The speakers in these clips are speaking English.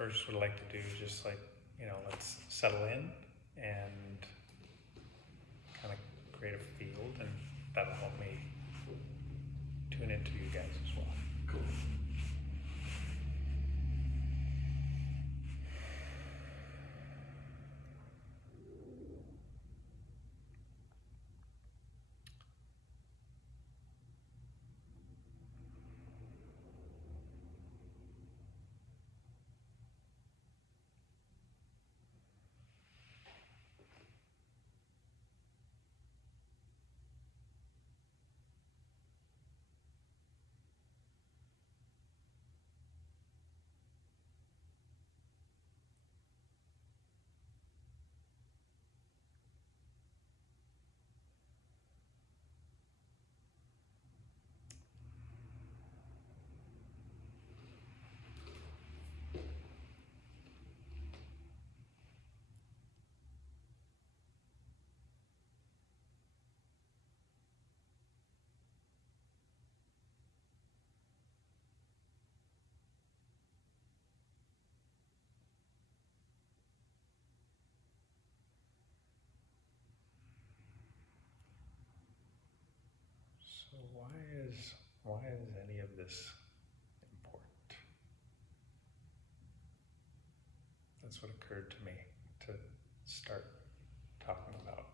first would like to do is just like, let's settle in and kind of create a field, and that'll help me tune into you guys as well. Cool. So why is any of this important? That's what occurred to me to start talking about.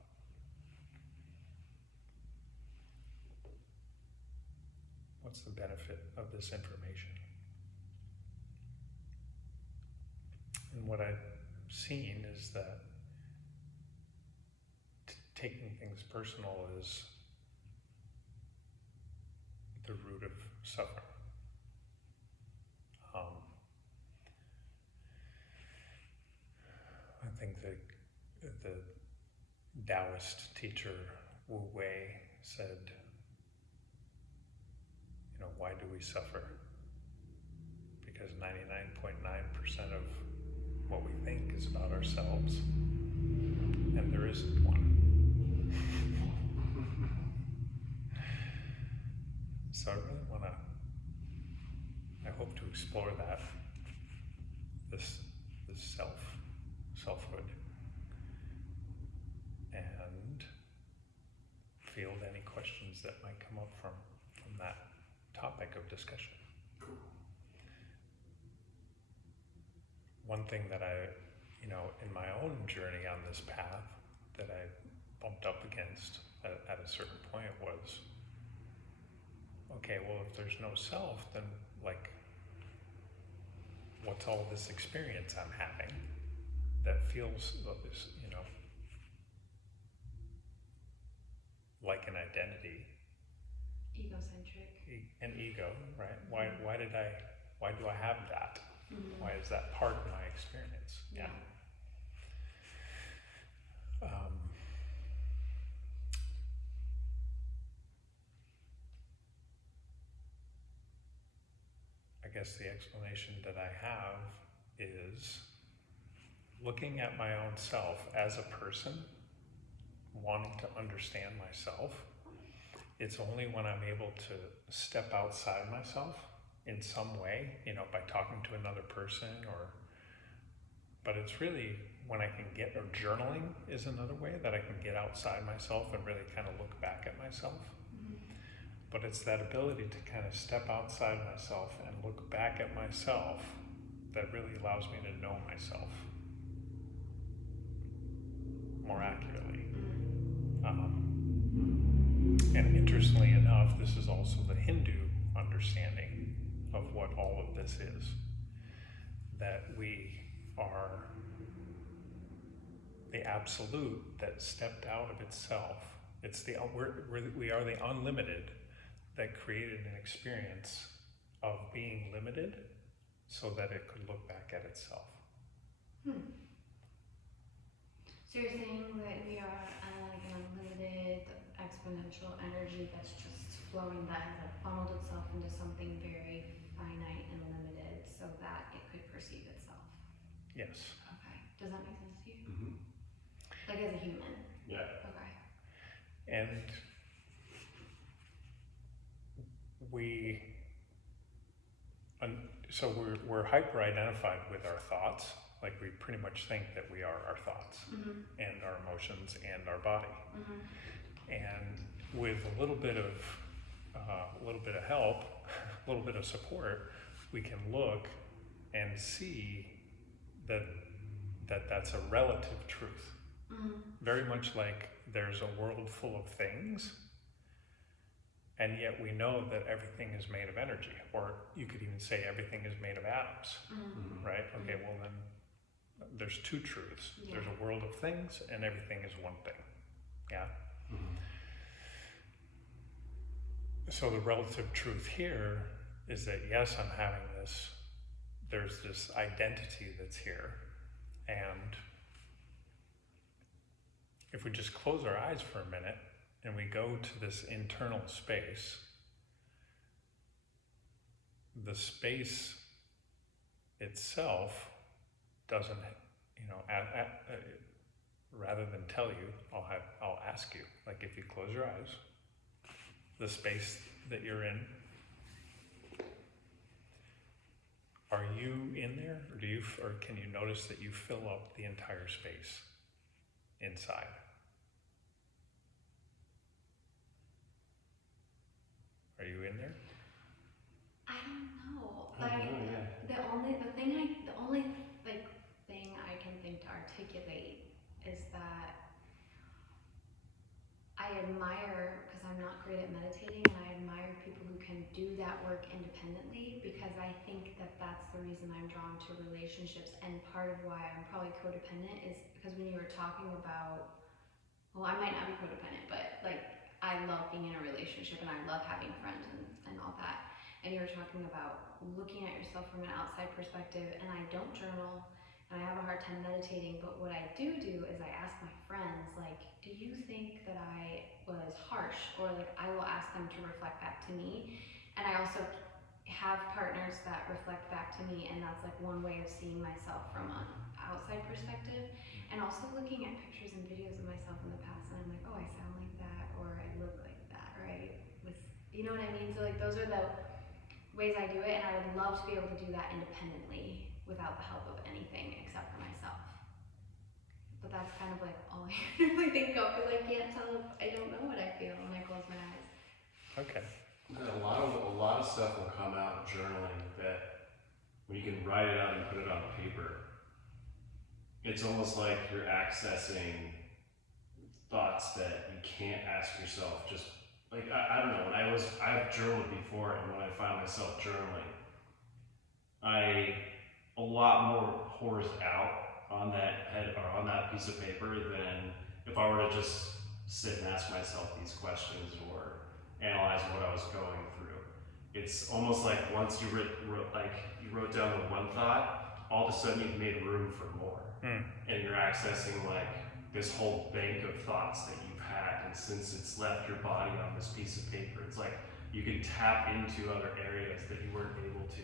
What's the benefit of this information? And what I've seen is that taking things personal is the root of suffering. I think the Taoist teacher Wu Wei said, why do we suffer? Because 99.9% of what we think is about ourselves, and there isn't one. So I really I hope to explore that, this selfhood, and field any questions that might come up from that topic of discussion. Cool. One thing that I, in my own journey on this path that I bumped up against at a certain point was, okay, well, if there's no self, then what's all this experience I'm having that feels, like an identity? Egocentric. An ego, right? Why do I have that? Mm-hmm. Why is that part of my experience? Yeah. I guess the explanation that I have is looking at my own self as a person, wanting to understand myself. It's only when I'm able to step outside myself in some way, by talking to another person, but it's really when I can or journaling is another way that I can get outside myself and really kind of look back at myself. Mm-hmm. But it's that ability to kind of step outside myself and look back at myself that really allows me to know myself more accurately. And interestingly enough, this is also the Hindu understanding of what all of this is. That we are the absolute that stepped out of itself. We are the unlimited that created an experience of being limited so that it could look back at itself. So you're saying that we are like an unlimited exponential energy that's just flowing, that has funneled itself into something very finite and limited so that it could perceive itself. Yes. Okay. Does that make sense to you? Mm-hmm. Like as a human? Yeah. Okay. And so we're hyper identified with our thoughts. Like we pretty much think that we are our thoughts and our emotions and our body. And with a little bit of help, a little bit of support, we can look and see that's a relative truth. Very much like there's a world full of things, and yet we know that everything is made of energy, or you could even say everything is made of atoms, right? Okay, well then there's two truths. Yeah. There's a world of things and everything is one thing. Yeah? So the relative truth here is that yes, I'm having this, there's this identity that's here, and if we just close our eyes for a minute and we go to this internal space, the space itself doesn't, rather than tell you, I'll ask you, like if you close your eyes, the space that you're in, are you in there, or can you notice that you fill up the entire space inside? Are you in there? I don't know. I don't know, yeah. The only thing I can think to articulate is that I admire, because I'm not great at meditating, and I admire people who can do that work independently, because I think that that's the reason I'm drawn to relationships, and part of why I'm probably codependent is because when you were talking about, well, I might not be codependent, but like I love being in a relationship and I love having friends and all that. And you were talking about looking at yourself from an outside perspective, and I don't journal, and I have a hard time meditating, but what I do is I ask my friends, like, do you think that I was harsh? Or like, I will ask them to reflect back to me. And I also have partners that reflect back to me, and that's like one way of seeing myself from an outside perspective. And also looking at pictures and videos of myself in the past, and I'm like, oh, I sound like that, or I look like that, or I was, you know what I mean? So like, those are the ways I do it, and I would love to be able to do that independently without the help of anything except for myself. But that's kind of like all I really think of, because I can't tell if I don't know what I feel when I close my eyes. Okay. A lot of stuff will come out journaling that when you can write it out and put it on paper, it's almost like you're accessing thoughts that you can't ask yourself. Just like I don't know, I've journaled before, and when I find myself journaling, a lot more pours out on that head or on that piece of paper than if I were to just sit and ask myself these questions or analyze what I was going through. It's almost like once you wrote down the one thought, all of a sudden you've made room for more, and you're accessing like this whole bank of thoughts that you've had, and since it's left your body on this piece of paper, it's like you can tap into other areas that you weren't able to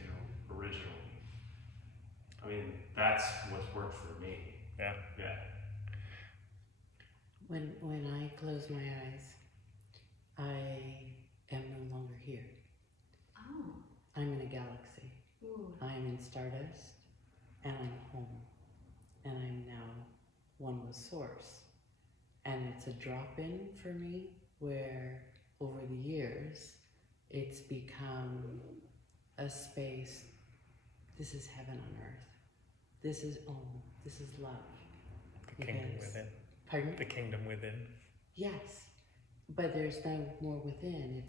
originally. I mean, that's what's worked for me. Yeah. Yeah. When I close my eyes, I am no longer here. Oh. I'm in a galaxy. Ooh. I'm in stardust, and I'm home. And I'm now one with Source. And it's a drop-in for me where, over the years, it's become a space. This is heaven on earth. This is love. The kingdom within. Pardon? The kingdom within. Yes, but there's no more within.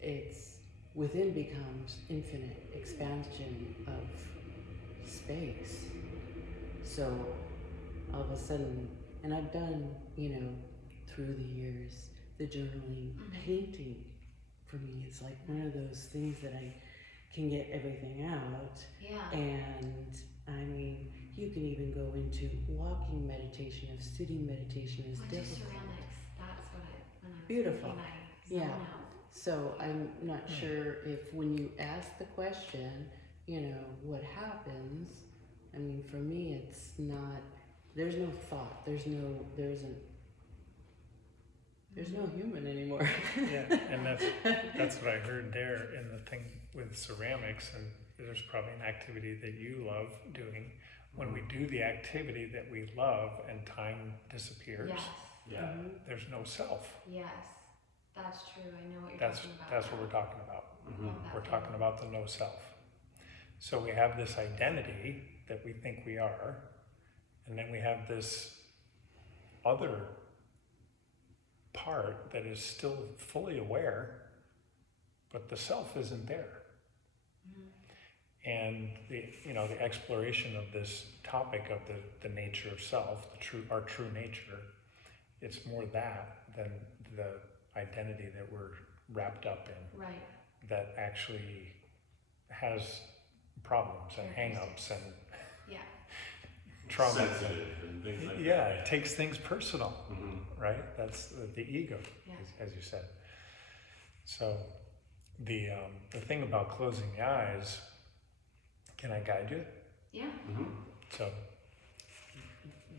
It's within becomes infinite expansion of space. So all of a sudden, and I've done, through the years, the journaling, painting. For me, it's like one of those things that I can get everything out. Yeah. And I mean, you can even go into walking meditation, if sitting meditation is Went to difficult. ceramics. That's what when I was Beautiful. thinking, I zone out. So I'm not sure if when you ask the question, what happens. I mean, for me, it's not. There's no thought. There's no human anymore. Yeah, and that's what I heard there in the thing with ceramics, and there's probably an activity that you love doing. When we do the activity that we love and time disappears, Yes. Yeah. Mhm. there's no self. Yes. That's true. I know what you're That's talking about. that's what we're talking about. Mhm. Love that We're feeling. talking about the no self. So we have this identity that we think we are, and then we have this other part that is still fully aware, but the self isn't there. Mhm. And the exploration of this topic of the nature of self, our true nature, it's more that than the identity that we're wrapped up in, Right. that actually has problems and hang-ups and Yeah. trauma. Sensitive and things like Yeah, that. it takes things personal, Mm-hmm. right? That's the ego, Yeah. as you said. So the thing about closing the eyes, can I guide you? Yeah. Mm-hmm. So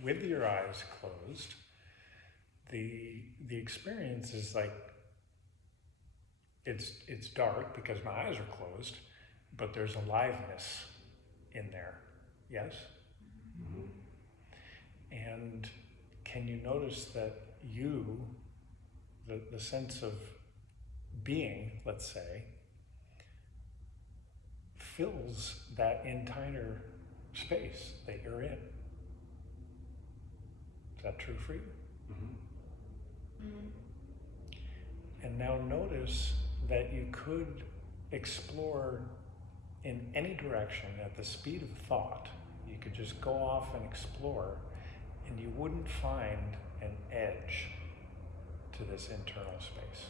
with your eyes closed, the experience is like it's dark because my eyes are closed, but there's aliveness in there. Yes? Mm-hmm. And can you notice that the sense of being, let's say, fills that entire space that you're in? Is that true for you? Mm-hmm. Mm-hmm. And now notice that you could explore in any direction at the speed of thought. You could just go off and explore, and you wouldn't find an edge to this internal space.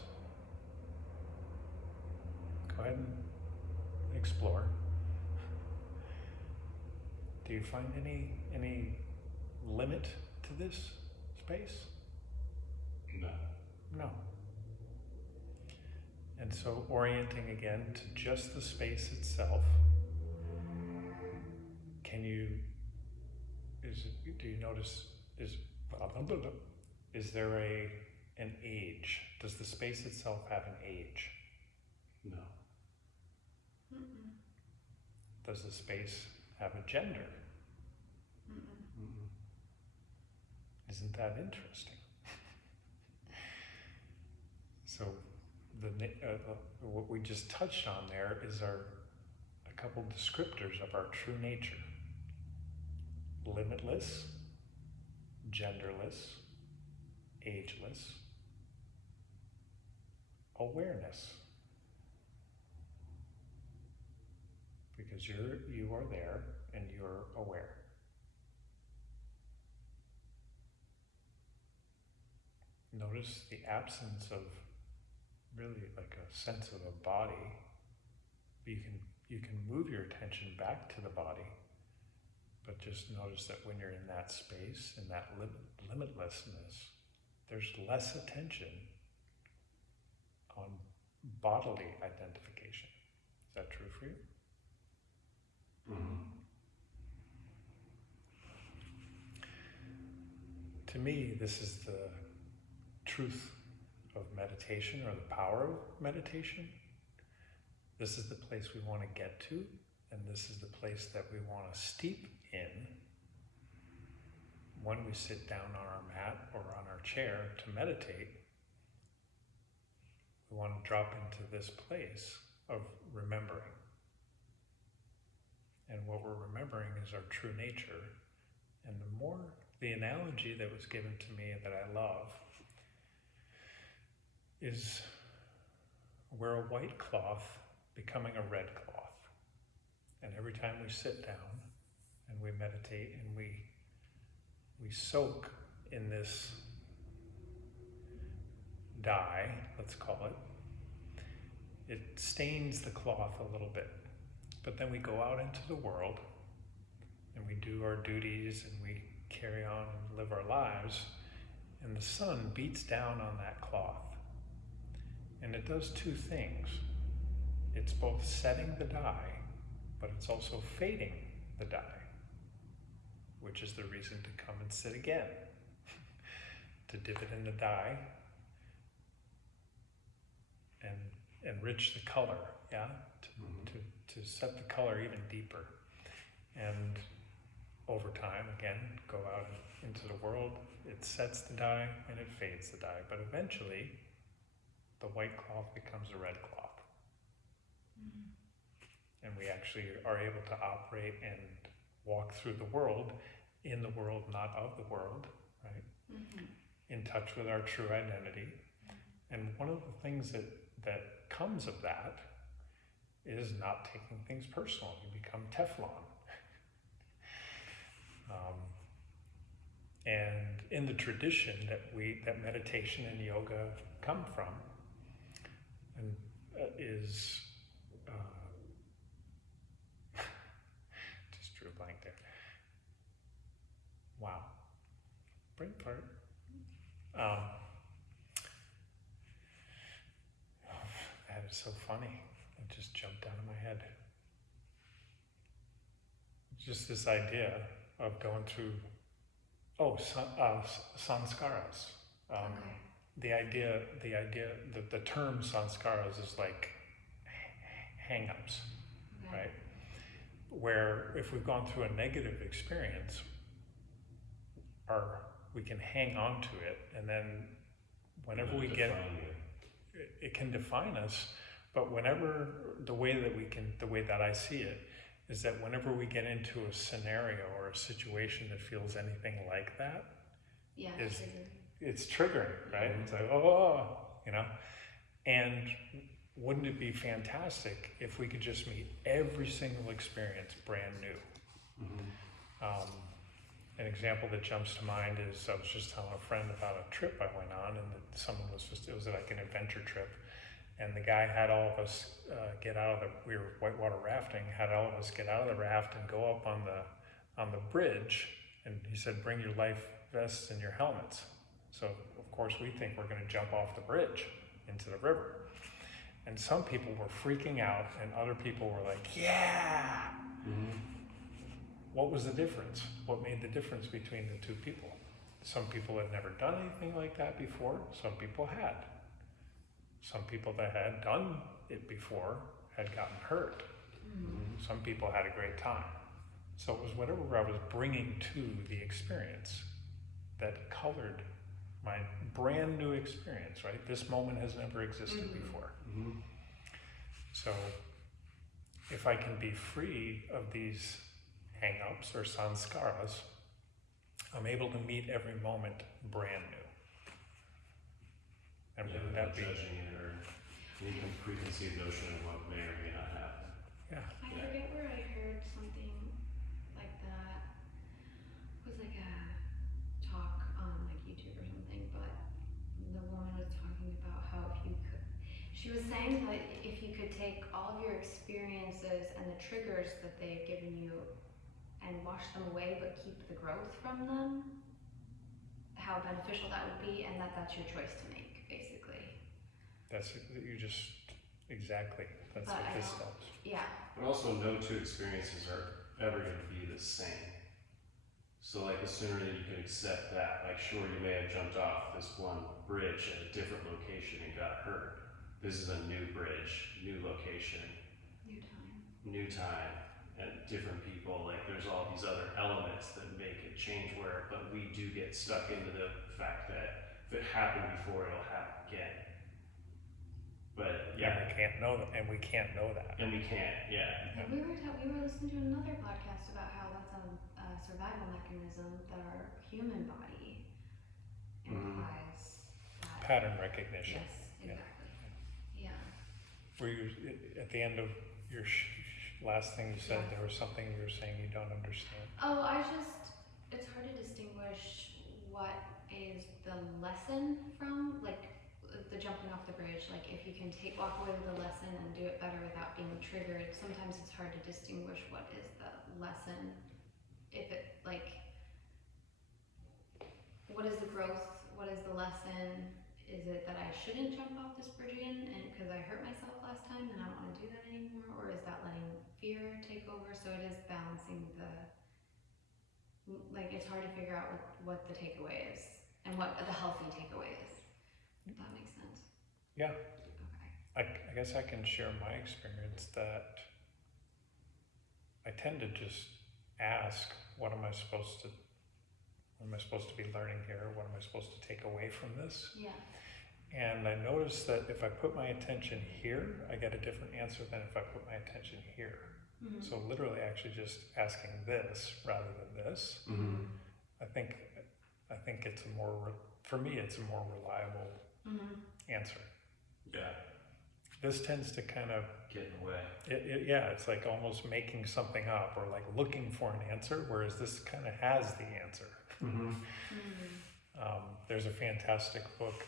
Go ahead and explore. Do you find any limit to this space? No. No. And so orienting again to just the space itself, do you notice, is there an age? Does the space itself have an age? No. Mm-mm. Does the space have a gender? Mm-mm. Mm-mm. Isn't that interesting? So what we just touched on there is a couple descriptors of our true nature. Limitless, genderless, ageless, awareness. Because you are there and you're aware. Notice the absence of really like a sense of a body. You can move your attention back to the body, but just notice that when you're in that space, in that limitlessness, there's less attention on bodily identification. Is that true for you? Mm-hmm. To me, this is the truth of meditation, or the power of meditation. This is the place we want to get to, and this is the place that we want to steep in when we sit down on our mat or on our chair to meditate. We want to drop into this place of remembering. And what we're remembering is our true nature. And the analogy that was given to me that I love is we're a white cloth becoming a red cloth. And every time we sit down and we meditate and we soak in this dye, let's call it, it stains the cloth a little bit. But then we go out into the world and we do our duties and we carry on and live our lives, and the sun beats down on that cloth. And it does two things. It's both setting the dye, but it's also fading the dye, which is the reason to come and sit again, to dip it in the dye and enrich the color, yeah, to set the color even deeper. And over time, again, go out into the world, it sets the dye and it fades the dye, but eventually the white cloth becomes a red cloth. And we actually are able to operate and walk through the world, in the world, not of the world, right? In touch with our true identity. And one of the things that comes of that is not taking things personal. You become Teflon. And in the tradition that meditation and yoga come from, and is just drew a blank there. Wow, brain fart. That is so funny. It just jumped out of my head. Just this idea of going through, sanskaras. The term sanskaras is like hang-ups, right? Where if we've gone through a negative experience, we can hang on to it, and then whenever we get it can define us, but whenever the way that I see it is that whenever we get into a scenario or a situation that feels anything like that, it's triggering, right? It's like, and wouldn't it be fantastic if we could just meet every single experience brand new? An example that jumps to mind is I was just telling a friend about a trip I went on, and it was like an adventure trip, and the guy had all of us we were whitewater rafting, had all of us get out of the raft and go up on the bridge, and he said, bring your life vests and your helmets. So of course we think we're going to jump off the bridge into the river, and some people were freaking out and other people were like, yeah. What was the difference? What made the difference between the two people? Some people had never done anything like that before. Some people had. Some people that had done it before had gotten hurt. Some people had a great time. So it was whatever I was bringing to the experience that colored my brand new experience, right? This moment has never existed before. So if I can be free of these hang-ups or sanskaras, I'm able to meet every moment brand new. And wouldn't that be judging it or any preconceived notion of what may or may not happen? Yeah. I forget where I heard something like that. It was like a talk on like YouTube or something, but the woman was talking about how she was saying that if you could take all of your experiences and the triggers that they've given you and wash them away but keep the growth from them, how beneficial that would be, and that's your choice to make, basically. That's exactly. That's But what this helps. Yeah. But also, no two experiences are ever going to be the same. So, like, the sooner that you can accept that, like, sure, you may have jumped off this one bridge at a different location and got hurt. This is a new bridge, new location, new time, and different people. Like, there's all these other elements that make it change but we do get stuck into the fact that if it happened before, it'll happen again. But yeah, And we can't know that. And we can't, yeah. And we were listening to another podcast about how that's a survival mechanism that our human body implies. Pattern recognition. Yes, exactly. Yeah. Were you, at the end of your last thing you said, there was something you were saying you don't understand? Oh, it's hard to distinguish what is the lesson from, like, the jumping off the bridge. Like, if you can walk away with the lesson and do it better without being triggered, sometimes it's hard to distinguish what is the lesson. If it, like, what is the growth? What is the lesson? Is it that I shouldn't jump off this bridge again and because I hurt myself last time and I don't want to do that anymore? Or is that letting fear take over? So it is balancing it's hard to figure out what the takeaway is and what the healthy takeaway is. If that makes sense. Yeah. Okay. I guess I can share my experience that I tend to just ask, what am I supposed to be learning here? What am I supposed to take away from this? Yeah. And I noticed that if I put my attention here, I get a different answer than if I put my attention here. Mm-hmm. So literally actually just asking this rather than this, Mm-hmm. I think it's for me, it's a more reliable Mm-hmm. answer. Yeah. This tends to kind of, Get in the way. it's like almost making something up or like looking for an answer, whereas this kind of has the answer. Mm-hmm. Mm-hmm. There's a fantastic book,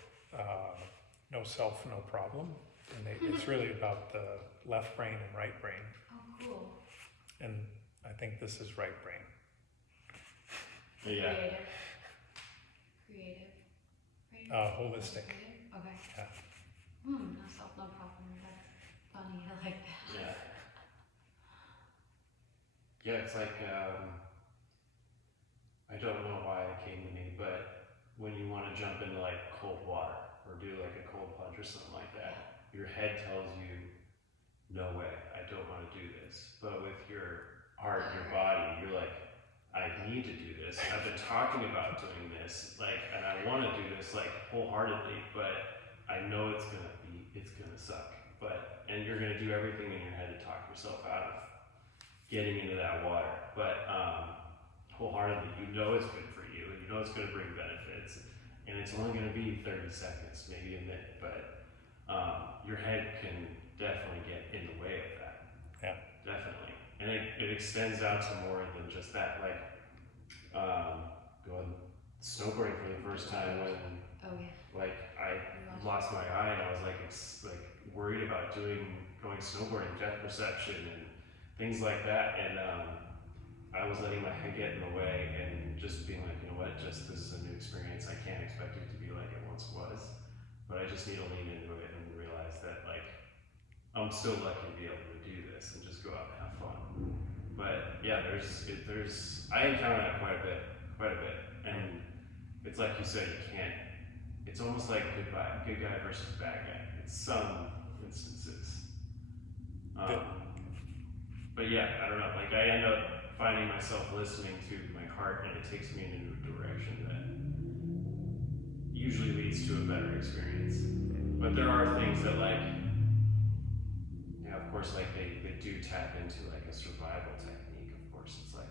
No Self, No Problem, and it's really about the left brain and right brain, Oh, cool. and I think this is right brain. Yeah. Creative. Right? Holistic. Creative? Okay. Yeah. No self, no problem. That's funny. I like that. Yeah. Yeah, it's like, I don't know why it came to me, but when you want to jump into like cold water or do like a cold plunge or something like that, your head tells you, no way, I don't want to do this. But with your heart and your body, you're like, I need to do this. I've been talking about doing this, like, and I want to do this like wholeheartedly, but I know it's gonna suck. And you're gonna do everything in your head to talk yourself out of getting into that water. But wholeheartedly, you know it's good for you, and you know it's gonna bring benefits, and it's only gonna be 30 seconds, maybe a minute, but your head can definitely get in the way of that. Yeah. Definitely. And it extends out to more than just that, like going snowboarding for the first time when Oh, yeah. like I lost my eye and I was like worried about going snowboarding, depth perception and things like that, and I was letting my head get in the way and just being like, you know what, this is a new experience. I can't expect it to be like it once was, but I just need to lean into it and realize that like I'm still lucky to be able to do this and just go out and have fun. But yeah, I encounter that quite a bit, and it's like you said, it's almost like good guy versus bad guy in some instances. But yeah, I don't know, like I end up finding myself listening to my heart, and it takes me in a direction that usually leads to a better experience. But there are things that like, yeah, of course, like they do tap into like a survival technique. Of course, it's like,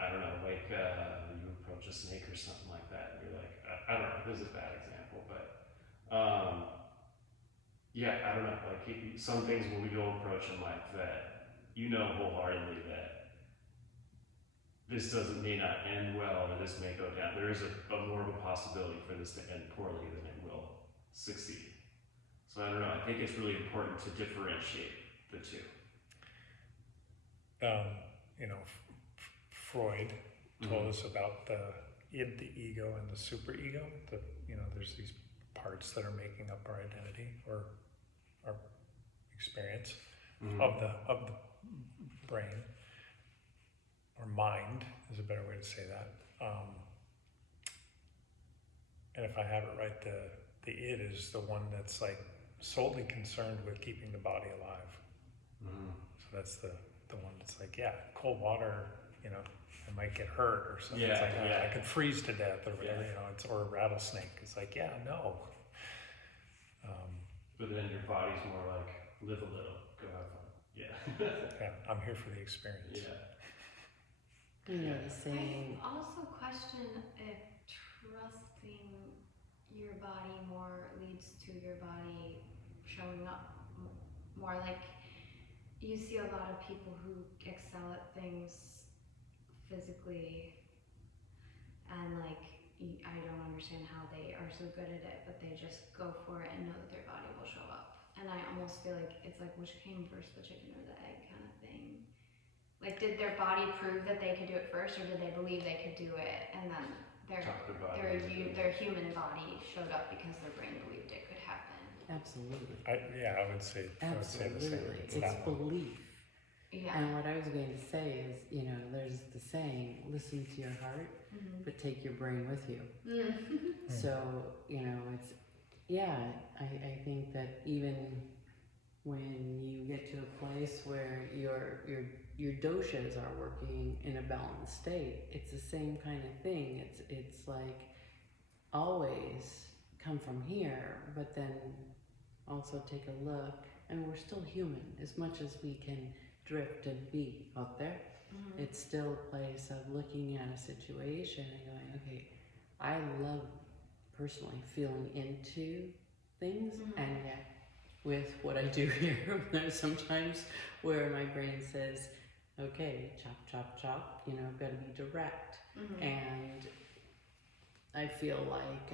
I don't know, like you approach a snake or something like that, and you're like, I don't know, this is a bad example, but yeah, I don't know, like some things when we go approach in life that you know wholeheartedly that this may not end well, or this may go down. There is a more of a possibility for this to end poorly than it will succeed. So I don't know, I think it's really important to differentiate the two. Freud told us about the id, the ego, and the superego. There's these parts that are making up our identity or our experience of the brain, or mind is a better way to say that. And if I have it right, the id is the one that's like solely concerned with keeping the body alive. So that's the one that's like, yeah, cold water, I might get hurt or something. Yeah, it's like, yeah. I could freeze to death or whatever, Yeah. or a rattlesnake. It's like, yeah, no. But then your body's more like, live a little, go have fun. Yeah. Yeah, I'm here for the experience. Yeah. The saying. I also question if trusting your body more leads to your body showing up more. Like, you see a lot of people who excel at things physically, and like, I don't understand how they are so good at it, but they just go for it and know that their body will show up. And I almost feel like it's like, which came first, the chicken or the egg kind of thing. Like, did their body prove that they could do it first, or did they believe they could do it, and then their human body showed up because their brain believed it could happen? Absolutely. I would say the same. Absolutely. It's that one. belief. Yeah. And what I was going to say is, there's the saying, listen to your heart. but take your brain with you. Mm. So, you know, it's, yeah, I think that even when you get to a place where your doshas are working in a balanced state, it's the same kind of thing. It's like always come from here, but then also take a look, and we're still human as much as we can drift and be out there. It's still a place of looking at a situation and going, okay, I love personally feeling into things, and yet with what I do here, there's sometimes where my brain says, okay, chop, chop, chop, you know, I've got to be direct. And I feel like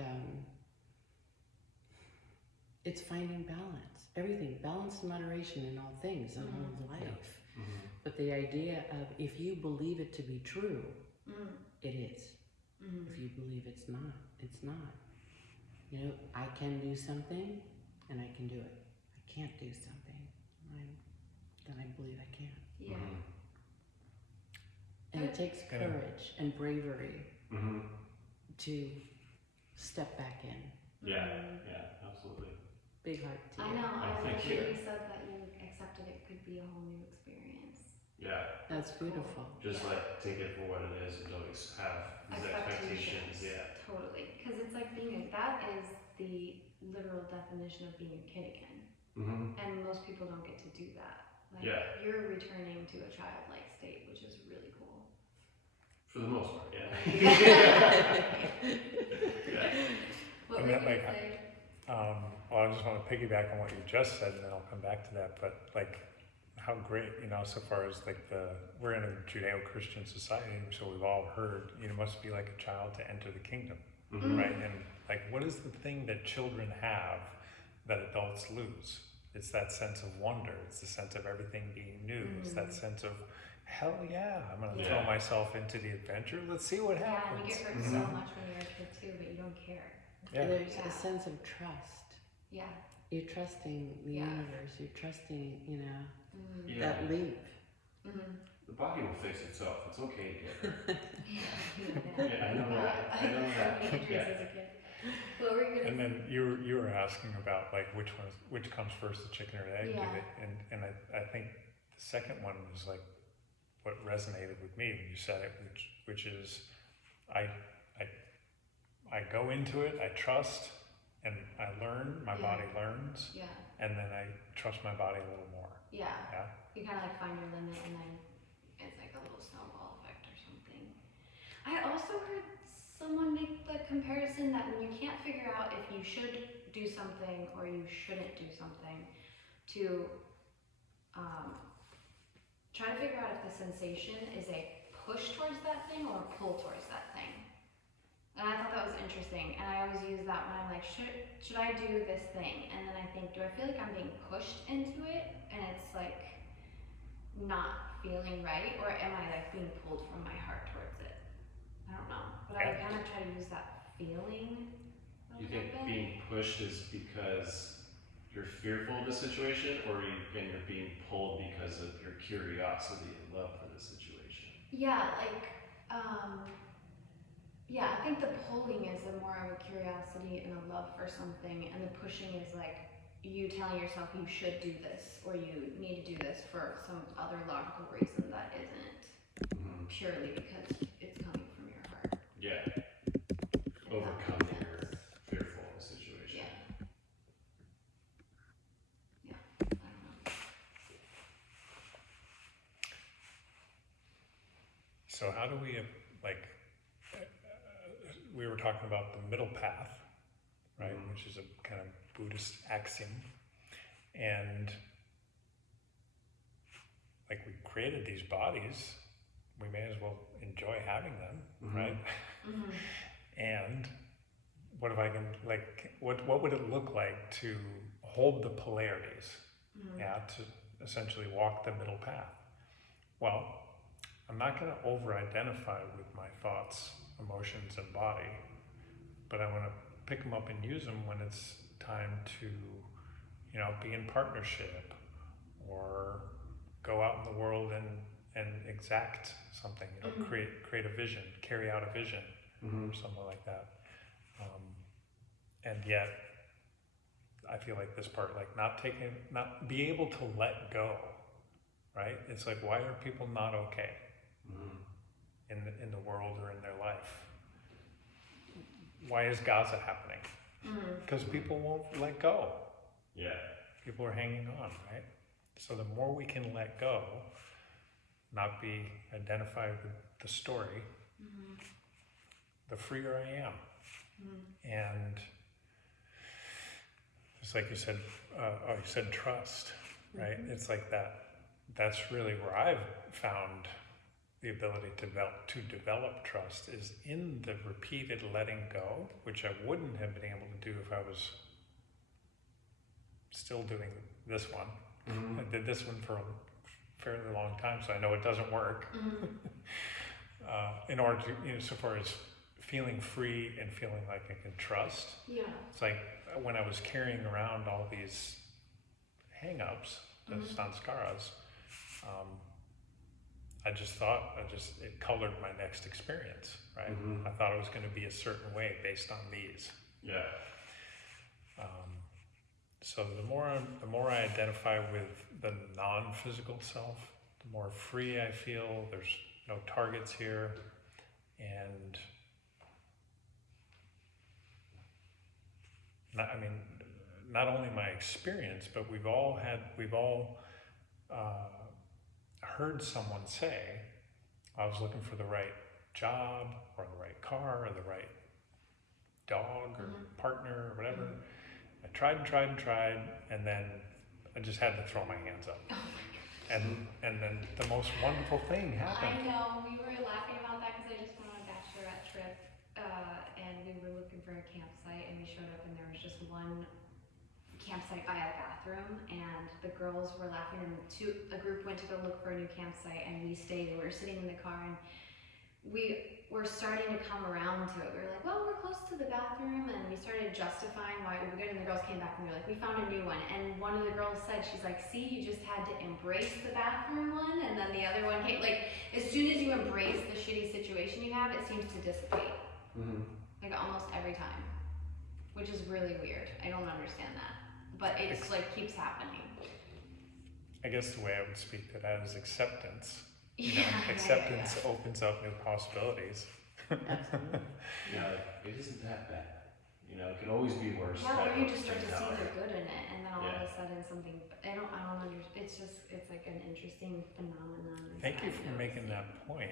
it's finding balance. Everything, balance and moderation in all things, in all life. But the idea of if you believe it to be true, it is. If you believe it's not, it's not. You know, I can do something, and I can do it. I can't do something, then I believe I can't. Yeah. And it takes courage and bravery to step back in. Yeah, absolutely. Big heart to I you. know. I thank like you. that you said that you accepted it could be a whole new experience. Yeah, That's beautiful. just like take it for what it is and don't have these expectations. Yeah. Totally. Because it's like that is the literal definition of being a kid again. And most people don't get to do that. Like, you're returning to a childlike state, which is really cool. For the most part, yeah. What And were you that, gonna like, say? well, I just want to piggyback on what you just said, and then I'll come back to that. But like, how great, you know, so far as like we're in a Judeo-Christian society, so we've all heard, you know, must be like a child to enter the kingdom, right? And like, what is the thing that children have that adults lose? It's that sense of wonder. It's the sense of everything being new. It's that sense of, hell yeah, I'm going to throw myself into the adventure. Let's see what happens. Yeah, and you get hurt so much when you're a kid too, but you don't care. Yeah. There's a sense of trust. Yeah. You're trusting the universe. You're trusting, you know, Yeah. that leap. The body will fix itself. It's okay to get hurt. Yeah, I know that. I know that. So many injuries as a kid. What were you gonna And then you were asking about like which comes first, the chicken or the egg? Yeah. And I think the second one was like what resonated with me when you said it, which is I go into it, I trust, and I learn. My body learns, and then I trust my body a little more. Yeah. Yeah. You kind of like find your limit, and then it's like a little snowball effect or something. I also heard someone make the comparison that when you can't figure out if you should do something or you shouldn't do something, to try to figure out if the sensation is a push towards that thing or a pull towards that thing. And I thought that was interesting, and I always use that when I'm like, should I do this thing? And then I think, do I feel like I'm being pushed into it, and it's like not feeling right, or am I like being pulled from my heart towards it? I don't know, but I kind of try to use that feeling. You think being pushed is because you're fearful of the situation, or you're being pulled because of your curiosity and love for the situation? Yeah, like, yeah, I think the pulling is more of a curiosity and a love for something, and the pushing is like you telling yourself you should do this, or you need to do this for some other logical reason that isn't purely because it's coming from your heart. Yeah. If that Overcoming makes your sense. fearful of the situation. Yeah. I don't know. So how do we like? We were talking about the middle path, right? Which is a kind of Buddhist axiom, and like we created these bodies, we may as well enjoy having them, right? And what if I can like what would it look like to hold the polarities, to essentially walk the middle path? Well, I'm not going to over-identify with my thoughts, emotions, and body, but I want to pick them up and use them when it's time to, you know, be in partnership or go out in the world and exact something, you know, Mhm. create a vision, carry out a vision, Mm-hmm. or something like that. And yet, I feel like this part, like not be able to let go, right? It's like, why are people not okay Mm-hmm. in the world or in their life? Why is Gaza happening? Because people won't let go. Yeah. People are hanging on, right? So the more we can let go, not be identified with the story, the freer I am. And just like you said, you said trust, right? It's like that. That's really where I've found the ability to develop trust is in the repeated letting go, which I wouldn't have been able to do if I was still doing this one. Mm-hmm. I did this one for a fairly long time, so I know it doesn't work. In order to, you know, so far as feeling free and feeling like I can trust, Yeah. it's like when I was carrying around all these hang-ups, the sanskaras, I just thought, it colored my next experience, right? Mm-hmm. I thought it was going to be a certain way based on these. Yeah. So the more I identify with the non-physical self, the more free I feel. There's no targets here, and not only my experience, but we've all heard someone say, I was looking for the right job or the right car or the right dog or partner or whatever. I tried and tried and tried, and then I just had to throw my hands up. Oh my god. And then the most wonderful thing happened. I know, we were laughing about that because I just went on a bachelorette trip, and we were looking for a campsite, and we showed up and there was just one campsite by a bathroom, and the girls were laughing, and a group went to go look for a new campsite, and we stayed, and we were sitting in the car, and we were starting to come around to it. We were like, well, we're close to the bathroom, and we started justifying why we were good, and the girls came back and we were like, we found a new one. And one of the girls said, she's like, see, you just had to embrace the bathroom one, and then the other one came. Like, as soon as you embrace the shitty situation you have, it seems to dissipate. Like, almost every time. Which is really weird. I don't understand that. But it's like, keeps happening. I guess the way I would speak to that is acceptance. You know, Yeah, acceptance opens up new possibilities. Absolutely. Yeah, it isn't that bad. You know, it can always be worse. Yeah, or type you of just start to see mentality. the good in it, and then all of Yeah. a sudden something. I don't understand. It's like an interesting phenomenon. Thank you that for I'm making noticing. that point,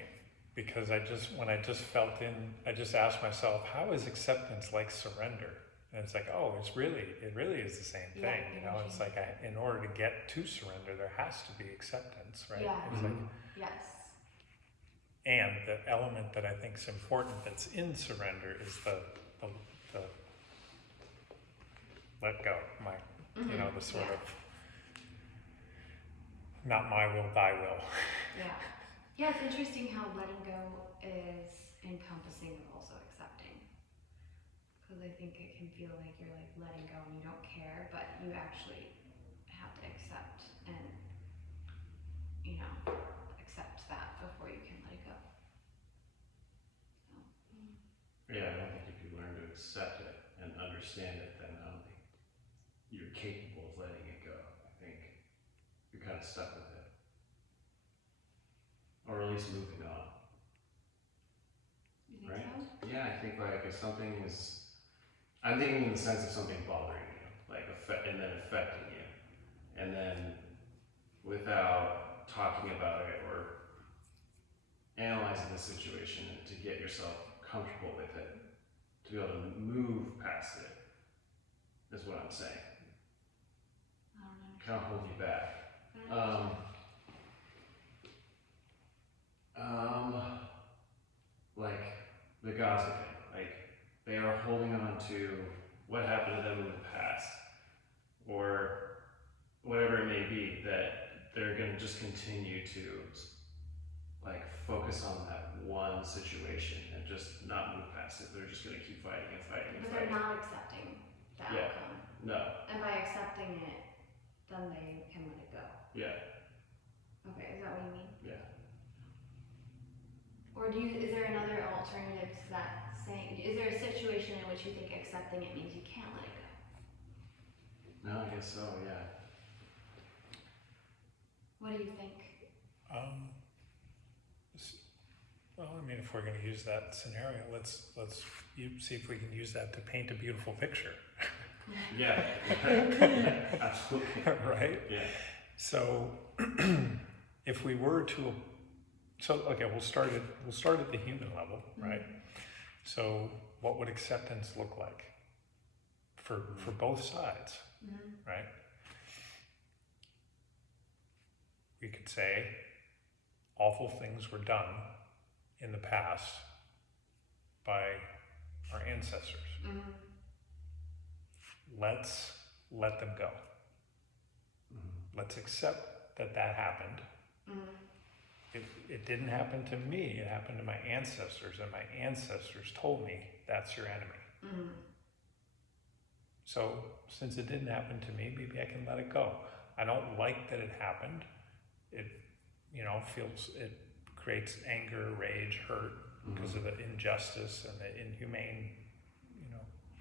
because I just asked myself, how is acceptance like surrender? And it's like, oh, it really is the same Yeah, thing. You know, it's like in order to get to surrender, there has to be acceptance, right? Yeah. It's like, Yes. and the element that I think is important that's in surrender is the let go, you know, the sort Yeah. of not my will, thy will. Yeah. Yeah, it's interesting how letting go is encompassing of also accepting. Because I think it can feel like you're like letting go and you don't care, but you actually have to accept and, you know, accept that before you can let it go. So, Yeah, I don't think if you learn to accept it and understand it, then you're capable of letting it go. I think you're kind of stuck with it, or at least moving on. you think Right. so? Yeah, I think like if something is, I'm thinking in the sense of something bothering you, like and then affecting you, and then without talking about it or analyzing the situation and to get yourself comfortable with it, to be able to move past it, is what I'm saying. I don't know. Kind of hold you back. I don't know. Like the Gaza thing, like they are holding on to what happened to them in the past, or whatever it may be, that they're going to just continue to like focus on that one situation and just not move past it. They're just going to keep fighting and fighting and But they're fighting. not accepting the Yeah. outcome. No, And by accepting it, then they can let it go. yeah, Okay, is that what you mean? yeah. Or is there another alternative to that saying, is there a situation in which you think accepting it means you can't let it go? No, I guess so, yeah. What do you think? Well, I mean, if we're going to use that scenario, let's see if we can use that to paint a beautiful picture, Yeah, absolutely. right? Yeah. So, if we were to, okay, we'll start at the human level, right? So, what would acceptance look like for both sides, right? We could say awful things were done in the past by our ancestors. Let's let them go. Let's accept that happened. It didn't happen to me, it happened to my ancestors, and my ancestors told me that's your enemy. So since it didn't happen to me, maybe I can let it go. I don't like that it happened. It, it creates anger, rage, hurt because of the injustice and the inhumane,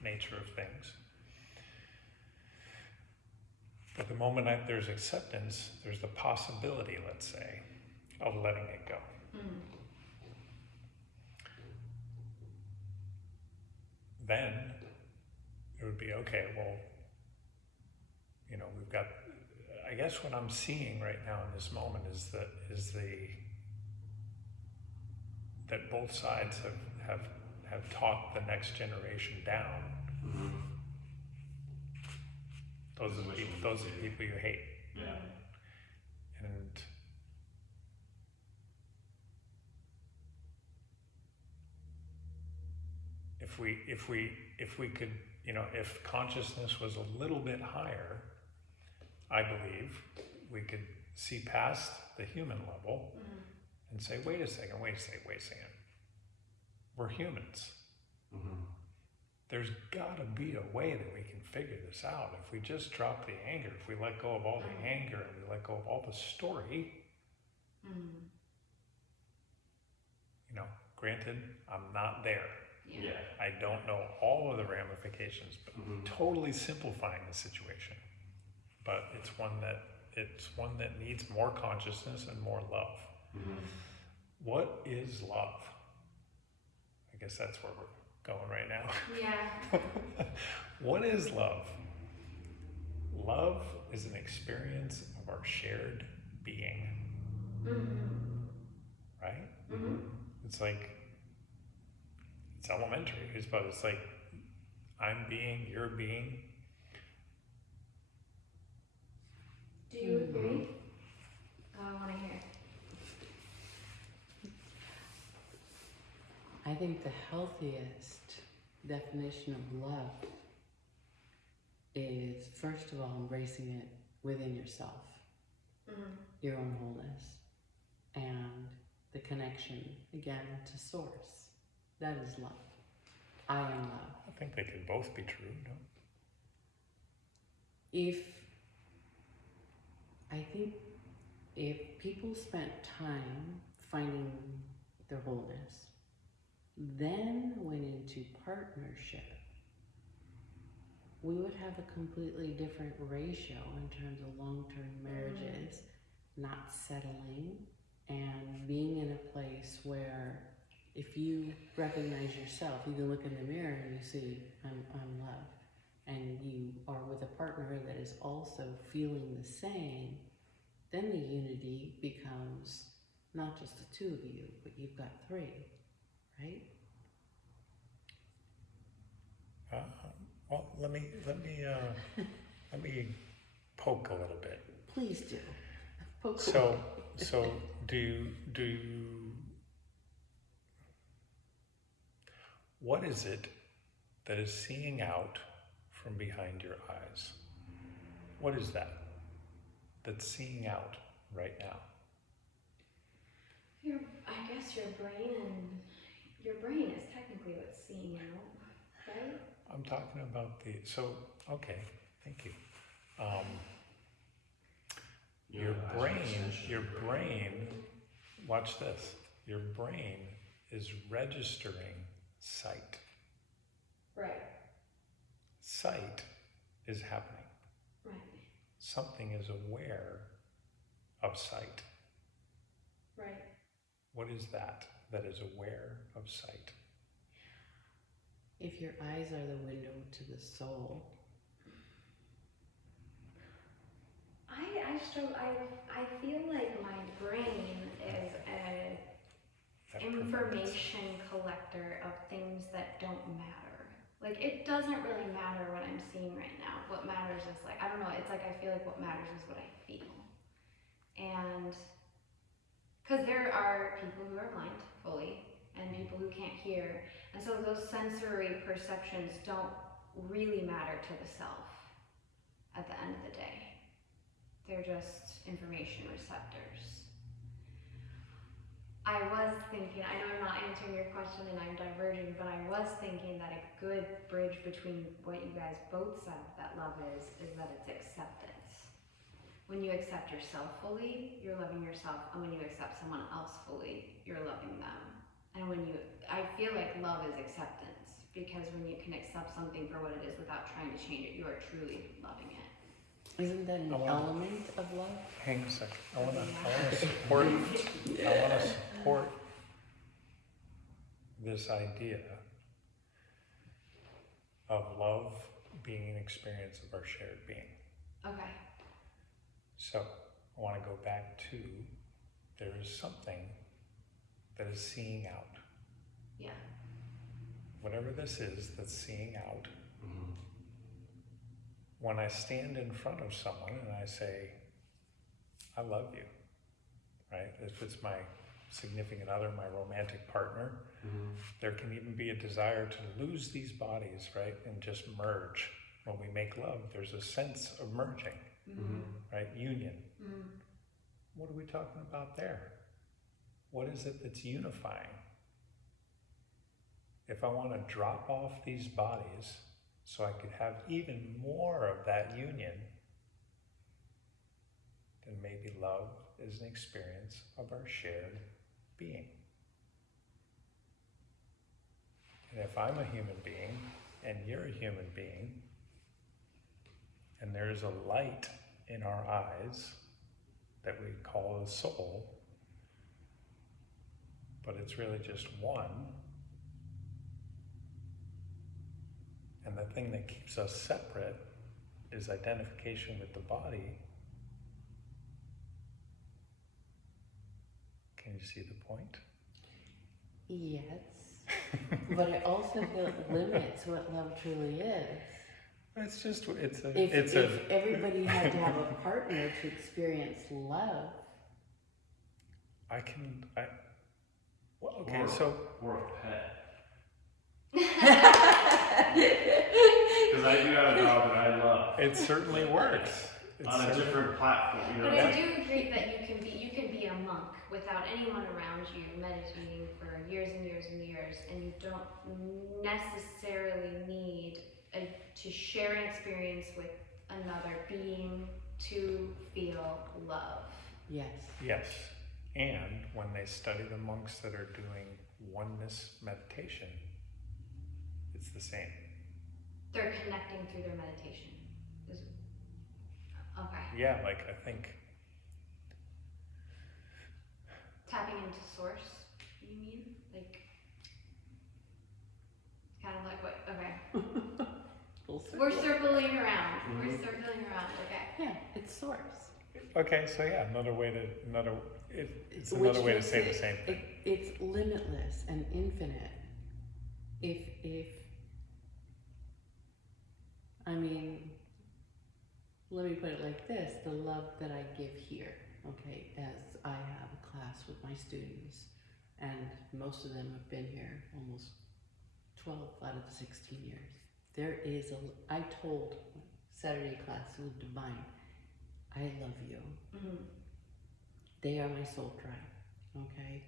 nature of things. But the moment there's acceptance, there's the possibility, let's say, of letting it go. Then it would be, okay, well, we've got, I guess what I'm seeing right now in this moment is that both sides have taught the next generation down. Those are the people you hate. Yeah. And if we could, if consciousness was a little bit higher, I believe we could see past the human level and say, wait a second. We're humans. There's gotta be a way that we can figure this out. If we just drop the anger, if we let go of all the anger and we let go of all the story, granted, I'm not there. Yeah. I don't know all of the ramifications, but totally simplifying the situation. But it's one that needs more consciousness and more love. What is love? I guess that's where we're going right now. Yeah. What is love? Love is an experience of our shared being. Right? It's like, it's elementary, but it's like, I'm being, you're being. Do you agree? Oh, I want to hear. I think the healthiest definition of love is, first of all, embracing it within yourself, your own wholeness, and the connection, again, to source. That is love. I am love. I think they can both be true, no? I think if people spent time finding their wholeness, then went into partnership, we would have a completely different ratio in terms of long-term marriages, not settling, and being in a place where if you recognize yourself, you can look in the mirror and you see, I'm love, and you are with a partner that is also feeling the same, then the unity becomes not just the two of you, but you've got three, right? Well, let me poke a little bit. Please do. Poke So what is it that is seeing out from behind your eyes? What is that that's seeing out right now? I guess your brain is technically what's seeing out, right? I'm talking about okay, thank you. Your brain, watch this. Your brain is registering sight. Right. Sight is happening. Right. Something is aware of sight. Right. What is that is aware of sight? If your eyes are the window to the soul, I feel like my brain is a information collector of things that don't matter. Like, it doesn't really matter what I'm seeing right now. What matters is, like, I don't know, it's like I feel like what matters is what I feel. And because there are people who are blind fully and people who can't hear, and so those sensory perceptions don't really matter to the self at the end of the day. They're just information receptors. I was thinking, I know I'm not answering your question and I'm diverging, but I was thinking that a good bridge between what you guys both said that love is that it's acceptance. When you accept yourself fully, you're loving yourself, and when you accept someone else fully, you're loving them. And I feel like love is acceptance, because when you can accept something for what it is without trying to change it, you are truly loving it. isn't that an element of love? Hang a second. I want to support this idea of love being an experience of our shared being. Okay. So I want to go back to, there is something that is seeing out. Yeah. Whatever this is that's seeing out. Mm-hmm. When I stand in front of someone and I say, I love you, right? If it's my significant other, my romantic partner, there can even be a desire to lose these bodies, right? And just merge. When we make love, there's a sense of merging, right? Union. What are we talking about there? What is it that's unifying? If I want to drop off these bodies so I could have even more of that union, then maybe love is an experience of our shared being. And if I'm a human being and you're a human being, and there is a light in our eyes that we call the soul, but it's really just one, and the thing that keeps us separate is identification with the body. Can you see the point? Yes. But I also feel it limits what love truly is. If Everybody had to have a partner to experience love. Or a pet. Because I do have a dog that I love. It certainly works. On a different platform, you know. But I do agree that you can be a monk without anyone around you meditating for years and years and years, and you don't necessarily need to share an experience with another being to feel love. Yes. Yes. And when they study the monks that are doing oneness meditation, it's the same. They're connecting through their meditation. Okay. Yeah, like I think Tapping into source, you mean? Like, kind of like what? Okay. Full circle. We're circling around. We're circling around. Okay. Yeah, it's source. okay, so yeah, it's another way to say the same thing. It's limitless and infinite. If I mean, let me put it like this: the love that I give here, okay, as I have a class with my students, and most of them have been here almost 12 out of the 16 years. There is I told Saturday class, Live Divine, I love you. They are my soul tribe, okay?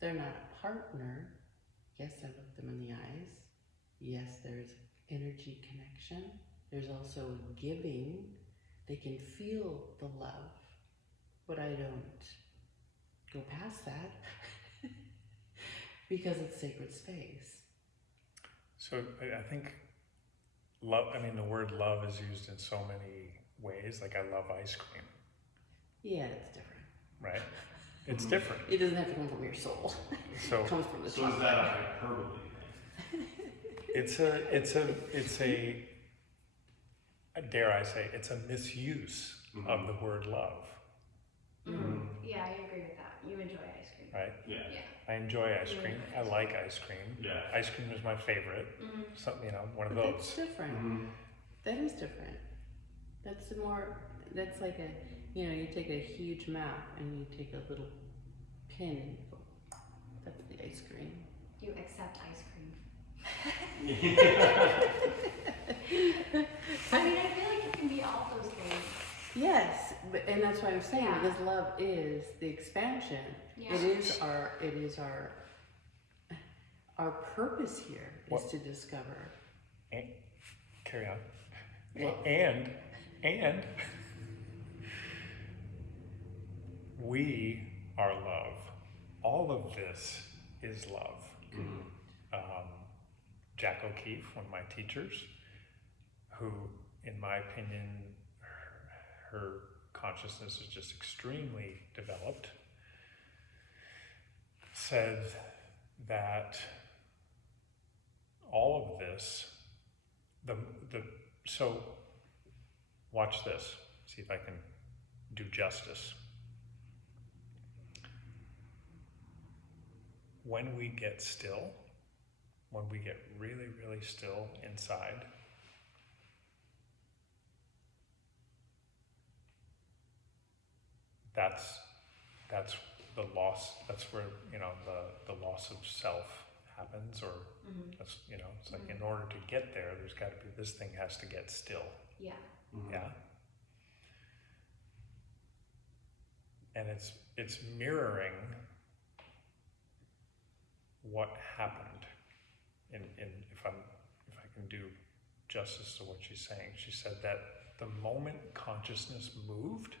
They're not a partner. Yes, I look them in the eyes. Yes, there's energy connection. There's also giving. They can feel the love, but I don't go past that. because it's sacred space. So I think love, I mean, the word love is used in so many ways. Like, I love ice cream, Yeah, it's different. right? It's different. It doesn't have to come from your soul. So It comes from the So is top. that a hyperbole thing? it's a dare I say, it's a misuse of the word love, Yeah, I agree with that. You enjoy ice cream. right? Yeah. Yeah. I enjoy ice cream. I like ice cream. Yeah. Ice cream is my favorite. Something, one of But those. that's different. Mm-hmm. That is different. That's that's like you take a huge map and you take a little pin and you go, that's the ice cream. You accept ice cream. I mean, I feel like it can be all those things. Yes, and that's why I'm saying, Yeah. because love is the expansion. Yeah. It is our purpose here is What? to discover. Carry on. Well- And we are love. All of this is love. Jack O'Keefe, one of my teachers, who, in my opinion, her consciousness is just extremely developed, said that all of this, so watch this, see if I can do justice. When we get still, when we get really, really still inside, that's the loss, that's where, the loss of self happens, or that's, it's like in order to get there, there's got to be, this thing has to get still. Yeah. Yeah. And it's mirroring what happened in if I can do justice to what she's saying. She said that the moment consciousness moved,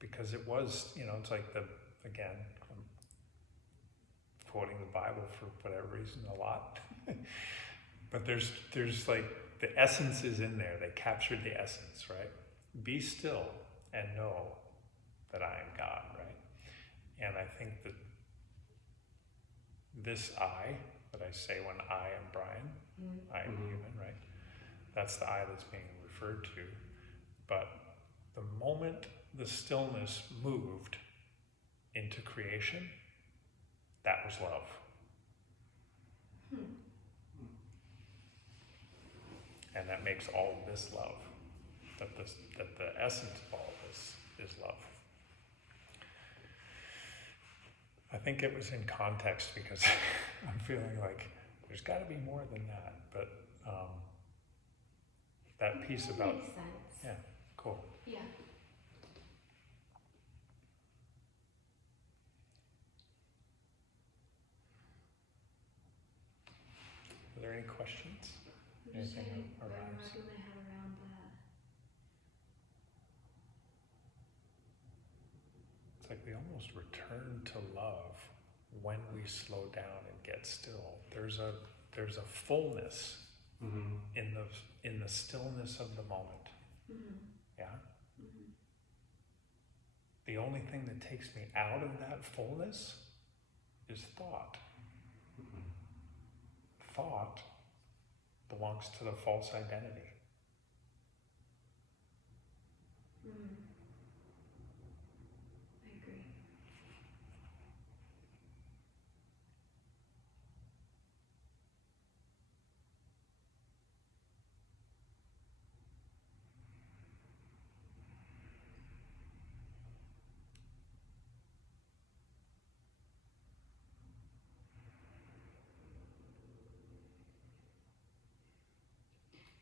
because it was, it's like again, I'm quoting the Bible for whatever reason a lot, but there's like the essence is in there. They captured the essence, right? Be still and know that I am God, right? And I think that this I that I say when I am Brian, I am human, right? That's the I that's being referred to. But the moment the stillness moved into creation, that was love. And that makes all of this love. That the essence of all of this is love. I think it was in context because I'm feeling like there's got to be more than that. But that piece That about, makes sense. yeah, cool. Yeah. Are there any questions? I'm just Anything trying to arise? wrap my head around that. It's like we almost return to love when we slow down and get still. There's a fullness in the stillness of the moment. Yeah. The only thing that takes me out of that fullness is thought. Thought belongs to the false identity. I agree.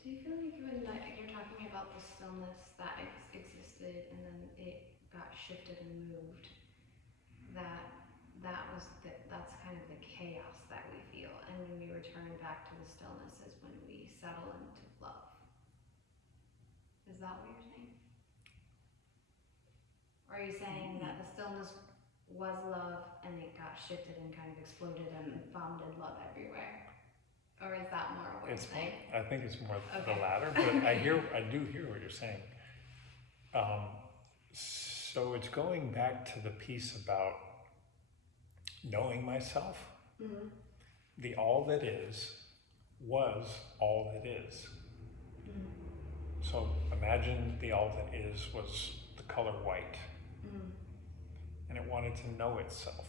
Do you feel like when you're talking about the stillness that existed and then it got shifted and moved, that's kind of the chaos that we feel, and when we return back to the stillness is when we settle into love? Is that what you're saying? Or are you saying that the stillness was love and it got shifted and kind of exploded and vomited love everywhere? Or is that more what It's you're saying? I think it's more Okay. the latter, but I do hear what you're saying. So it's going back to the piece about knowing myself. Mm-hmm. The all that is was all that is. Mm-hmm. So imagine the all that is was the color white, Mm-hmm. and it wanted to know itself.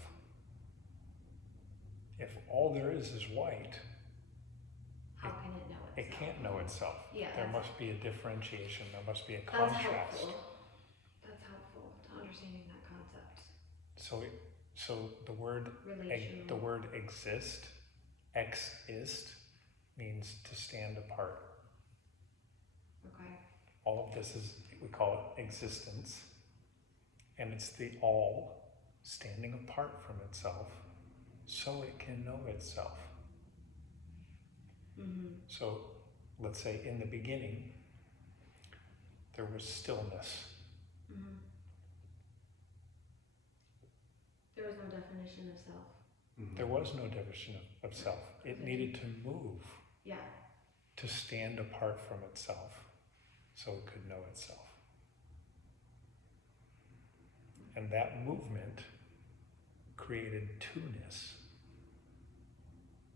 If all there is white, How can it know it itself? can't know itself. Yeah, There that's- must be a differentiation, there must be a That's contrast. helpful. That's helpful to understanding that concept. So the word Relational. exist, exist, means to stand apart. Okay. All of this is, we call it existence, and it's the all standing apart from itself so it can know itself. Mm-hmm. So let's say in the beginning, there was stillness. Mm-hmm. There was no definition of self. There was no definition of self. It needed to move Yeah. to stand apart from itself so it could know itself. And that movement created two-ness,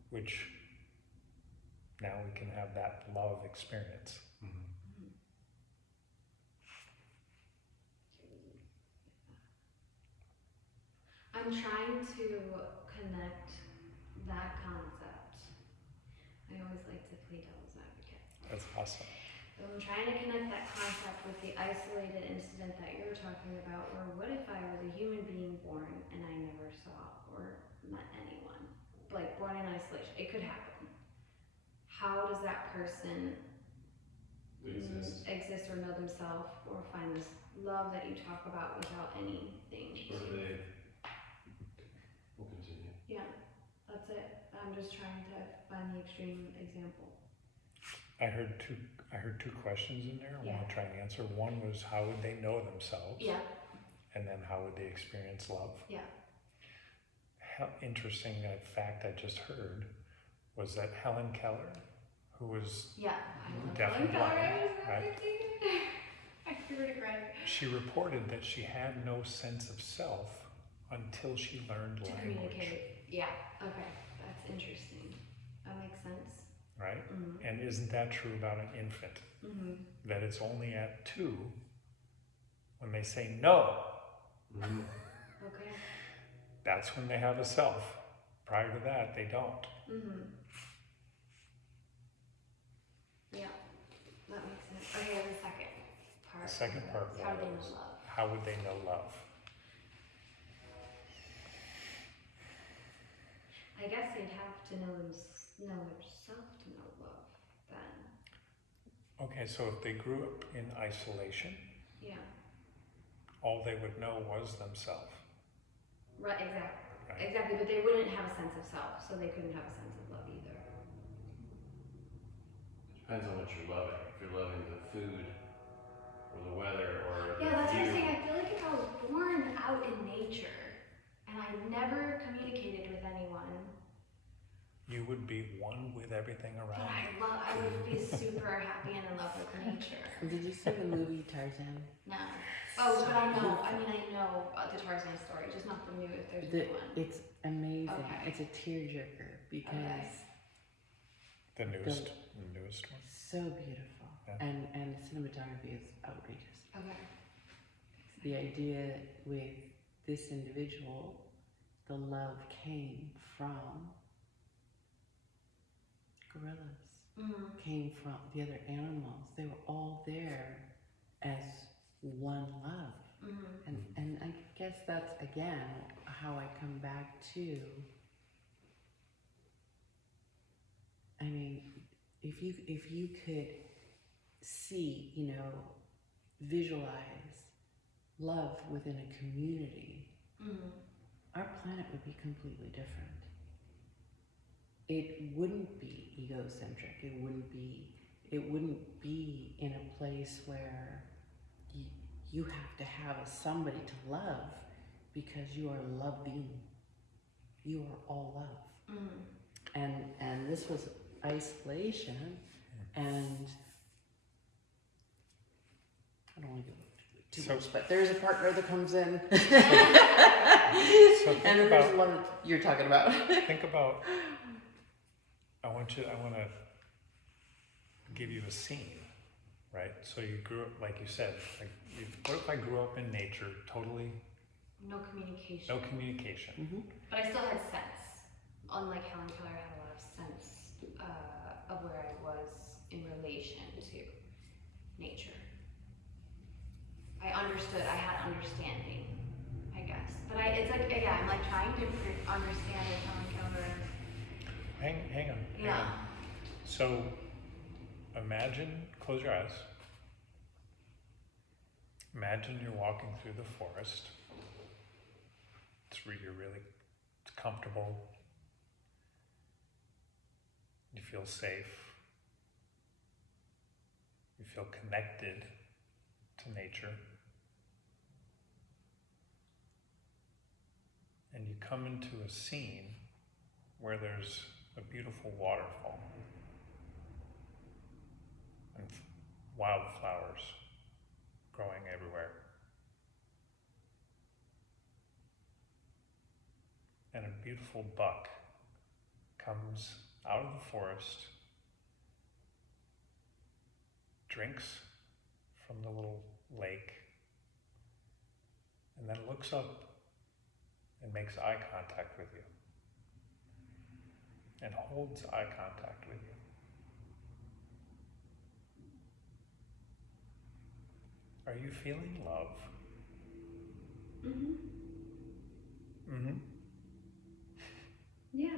which now we can have that love experience. I'm trying to connect that concept. I always like to play devil's advocate. That's awesome. So I'm trying to connect that concept with the isolated incident that you're talking about, where what if I was a human being born and I never saw or met anyone? Like born in isolation. It could happen. How does that person exist or know themselves or find this love that you talk about without anything? We'll continue. Yeah, that's it. I'm just trying to find the extreme example. I heard two questions in there. I want to try and answer. One was, how would they know themselves? Yeah. And then how would they experience love? Yeah. How interesting fact I just heard was that Helen Keller, who was Yeah. I definitely love blind, right? I threw it right. She reported that she had no sense of self until she learned To language. communicate. Yeah. Okay. That's interesting. That makes sense. Right? Mm-hmm. And isn't that true about an infant? Mm-hmm. That it's only at 2 when they say no. Okay. That's when they have a self. Prior to that, they don't. Mm-hmm. Yeah. That makes sense. Okay, the second part. The second part How do they know was, love? how would they know love? I guess they'd have to know themselves to know love then. Okay, so if they grew up in isolation, Yeah. all they would know was themselves. Right, exactly. Right? Exactly, but they wouldn't have a sense of self, so they couldn't have a sense of love either. Depends on what you're loving. If you're loving the food or the weather or the Yeah, that's what I'm view. saying. I feel like if I was born out in nature and I never communicated with anyone, You would be one with everything but around you. I would be super happy and in love with nature. Did you see the movie Tarzan? No. Oh, but I know. I mean, I know the Tarzan story, just not the new. If there's a new one. It's amazing. Okay. It's a tearjerker because Okay. The newest one. so beautiful, Yeah. and the cinematography is outrageous. Okay. The idea with this individual, the love came from gorillas, Mm-hmm. came from the other animals. They were all there as one love. Mm-hmm. And I guess that's again how I come back to. I mean, if you could see, visualize love within a community, Mm-hmm. our planet would be completely different. It wouldn't be egocentric. It wouldn't be in a place where you have to have somebody to love. because you are loving. You are all love. And this was isolation, and I don't want to go too So- much, but there's a partner that comes in. So And then there's the one that you're talking about. think about, I want to give you a scene, right? So you grew up, like you said, what if I grew up in nature, totally No communication. no communication? Mm-hmm. But I still had sense. Unlike Helen Keller, I had a lot of sense of where I was in relation to nature. I understood, I had understanding, I guess. But it's like, yeah, I'm like trying to understand what Helen Keller is. Hang on. Yeah. So imagine, close your eyes. Imagine you're walking through the forest. It's comfortable. You feel safe. You feel connected to nature. And you come into a scene where there's a beautiful waterfall and wildflowers growing everywhere. And a beautiful buck comes out of the forest, drinks from the little lake, and then looks up and makes eye contact with you. And holds eye contact with you. Are you feeling love? Mm-hmm. Mm-hmm. Yeah.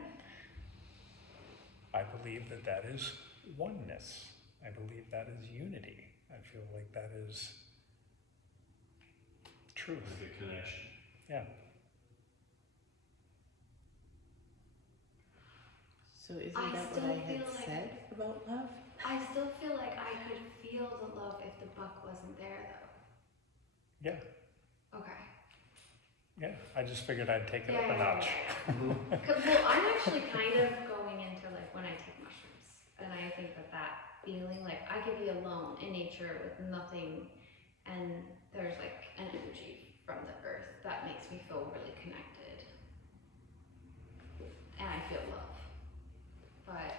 I believe that is oneness. I believe that is unity. I feel like that is truth. Like a connection. Yeah. So isn't I that what still I had feel like- said about love? I still feel like I could feel the love if the buck wasn't there, though. Yeah. Okay. Yeah. I just figured I'd take it up a Yeah. notch. Well, I'm actually kind of going into like when I take mushrooms, and I think that feeling like I could be alone in nature with nothing, and there's like an energy from the earth that makes me feel really connected, and I feel love. But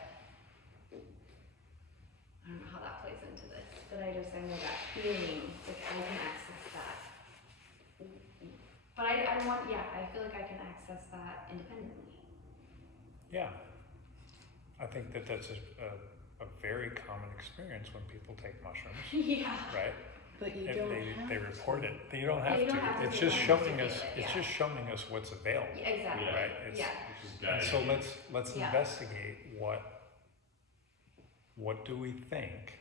I don't know how that plays into this, but I know that feeling, like I can access that. But I feel like I can access that independently. Yeah. I think that's a very common experience when people take mushrooms, Yeah. right? But you If don't they have report to. it. You don't have you don't to. have to It's be just one to showing feel us. it, It's yeah. just showing us what's available. Yeah, exactly. Right. It's, Yeah. Which is And guiding so you. let's Yeah. investigate what do we think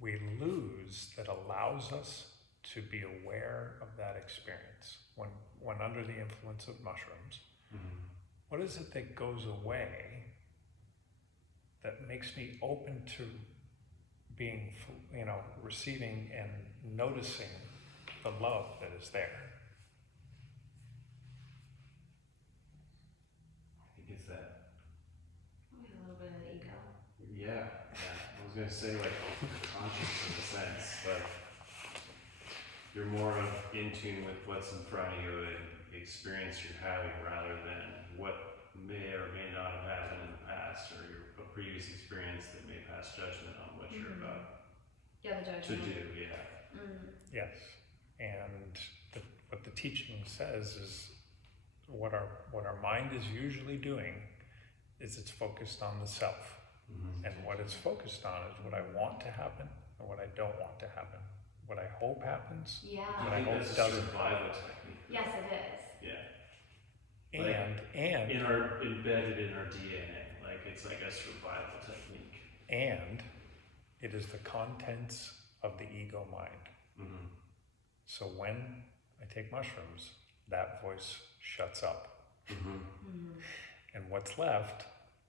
we lose that allows us to be aware of that experience when under the influence of mushrooms. Mhm. What is it that goes away that makes me open to being, receiving and noticing the love that is there? I think it's that. Maybe a little bit of ego. Yeah. I was gonna say like conscious in a sense, but you're more of in tune with what's in front of you and the experience you're having rather than what may or may not have happened in the past or a previous experience that may pass judgment on what you're Mhm. about Yeah, the to judgment. do. Yeah. Yes. And what the teaching says is what our mind is usually doing is it's focused on the self. Mm-hmm. And what it's focused on is what I want to happen and what I don't want to happen. What I hope happens. Yeah. But I I think hope that's it a doesn't. survival technique. Yes, it is. Yeah. And Embedded in our DNA. Like it's like a survival technique. and it is the contents of the ego mind. Mm-hmm. So when I take mushrooms, that voice shuts up. Mm-hmm. And what's left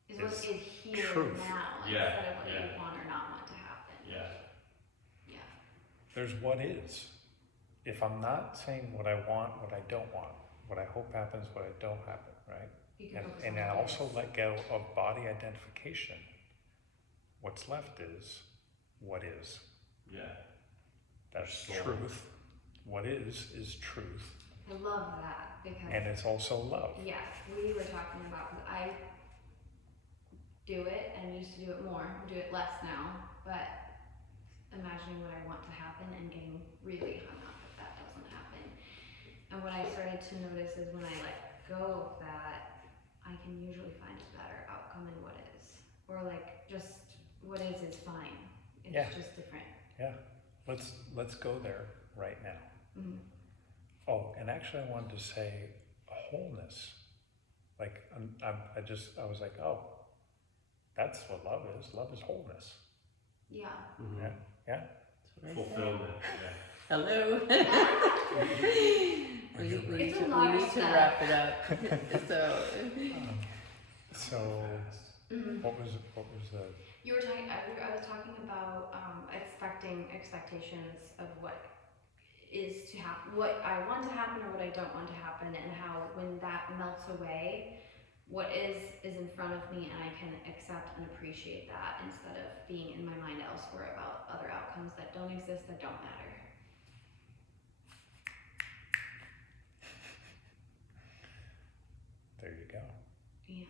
Is what is is here truth. now Yeah, instead of what yeah. you want or not want to happen. Yeah. Yeah. there's what is. if I'm not saying what I want, what I don't want, what I hope happens, what I don't happen, right? You can And, focus and on I what also is. let go of body identification. What's left is what is. Yeah. That's Soul. truth. What is truth. I love that because And it's also love. yeah, we were talking about, I do it and used to do it more, do it less now, but imagining what I want to happen and getting really hung up if that doesn't happen. And what I started to notice is when I let go of that, I can usually find a better outcome in what is. Or like just what is fine. It's Yeah. just different. Yeah. Let's go there right now. Mm-hmm. Oh, and actually I wanted to say wholeness. Like I was like, oh, that's what love is. Love is wholeness. Yeah. Mm-hmm. Yeah. Yeah. That's what I said. Fulfillment. Yeah. Hello. we It's a need lot of to stuff. wrap it up. So Mm-hmm. what was the You were talking. I was talking about expectations of what is to happen, what I want to happen or what I don't want to happen, and how when that melts away, what is in front of me, and I can accept and appreciate that instead of being in my mind elsewhere about other outcomes that don't exist, that don't matter. there you go. Yeah.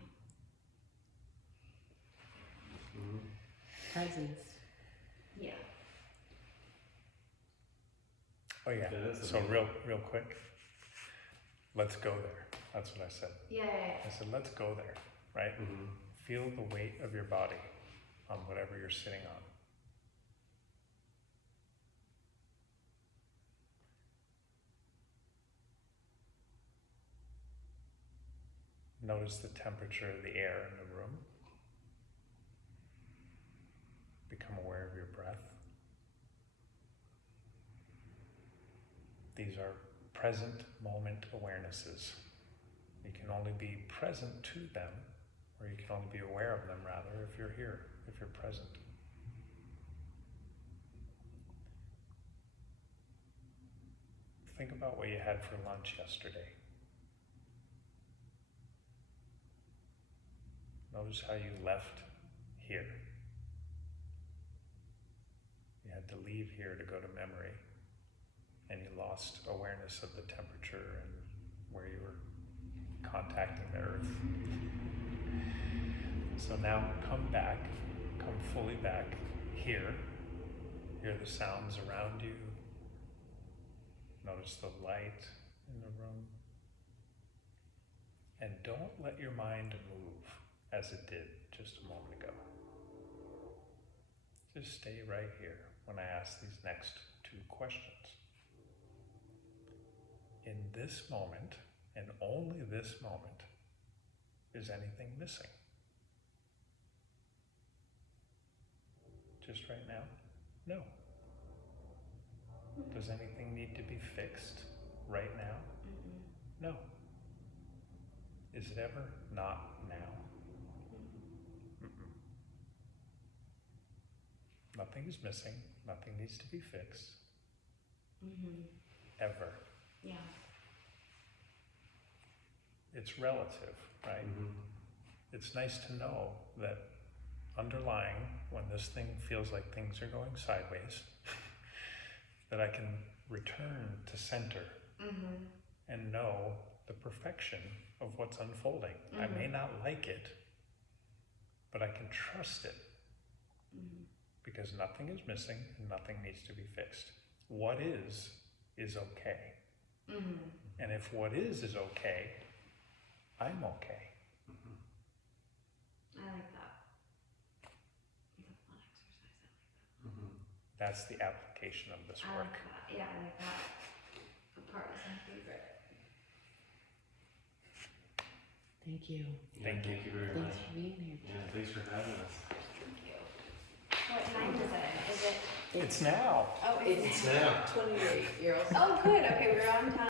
Mm-hmm. Presence. Yeah. Oh yeah. Yeah, that's So amazing. real quick. Let's go there. That's what I said. Yeah. I said let's go there, right? Mm-hmm. Feel the weight of your body on whatever you're sitting on. Notice the temperature of the air in the room. Become aware of your breath. These are present moment awarenesses. You can only be present to them, or you can only be aware of them rather if you're here, if you're present. Think about what you had for lunch yesterday. Notice how you left here. You had to leave here to go to memory, and you lost awareness of the temperature and where you were contacting the earth. So now come back, come fully back here. Hear the sounds around you. Notice the light in the room. And don't let your mind move as it did just a moment ago. Just stay right here when I ask these next two questions. In this moment, and only this moment, is anything missing? Just right now? No. Does anything need to be fixed right now? Mm-mm. No. Is it ever not now? Mm-mm. Nothing is missing. Nothing needs to be fixed. Mm-hmm. Ever. Yeah. It's relative, right? Mm-hmm. It's nice to know that underlying, when this thing feels like things are going sideways, that I can return to center Mm-hmm. and know the perfection of what's unfolding. I may not like it, but I can trust it Mm-hmm. because nothing is missing and nothing needs to be fixed. What is okay. Mm-hmm. And if what is okay, I'm okay. I like that. It's a fun exercise. Mm-hmm. That's the application of this I work. like that. Yeah, I like that. The part is my favorite. Thank you. Thank you. Thank you very Thanks much. for being here. Yeah, thanks for having us. Thank you. What time is it? Is it? It's now. Oh, It's now. 28 year olds. Oh, good. Okay, we're on time.